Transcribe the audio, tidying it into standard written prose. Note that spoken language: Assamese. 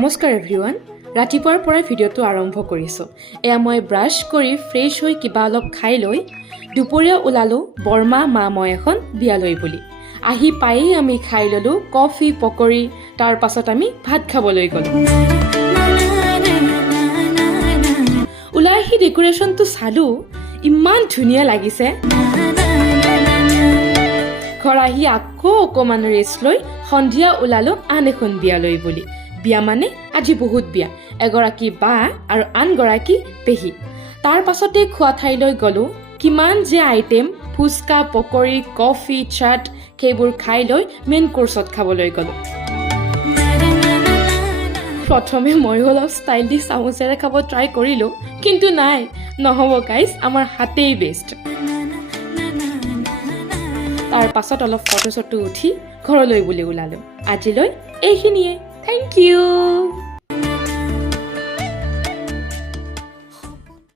নমস্কাৰ এভৰিৱান, ৰাতিপুৱাৰ পৰাই ভিডিঅ'টো আৰম্ভ কৰিছোঁ। এয়া মই ব্ৰাছ কৰি ফ্ৰেছ হৈ কিবা অলপ খাই লৈ দুপৰীয়া ওলালোঁ বৰমা মা মই এখন বিয়ালৈ বুলি। আহি পায়েই আমি খাই ল'লোঁ কফি পকৰি, তাৰ পাছত আমি ভাত খাবলৈ গ'লোঁ। ওলাই আহি ডেক'ৰেশ্যনটো চালোঁ, ইমান ধুনীয়া লাগিছে। ঘৰ আহি আকৌ অকণমান ৰেষ্ট লৈ সন্ধিয়া ওলালোঁ আন এখন বিয়ালৈ বুলি। বিয়া মানে আজি বহুত বিয়া, এগৰাকী বা আৰু আনগৰাকী পেহী। তাৰ পাছতে খোৱা ঠাইলৈ গ'লোঁ। কিমান যে আইটেম, ফুচকা পকৰি কফি চাট, সেইবোৰ খাই লৈ মেইন কোৰ্ছত খাবলৈ গ'লোঁ। প্ৰথমে ময়ো অলপ ষ্টাইল দি চামুচেৰে খাব ট্ৰাই কৰিলোঁ, কিন্তু নাই, নহ'ব গাইজ, আমাৰ হাতেই বেষ্ট। তাৰ পাছত অলপ ফটো চটো উঠি ঘৰলৈ বুলি ওলালোঁ। আজিলৈ এইখিনিয়ে। Thank U.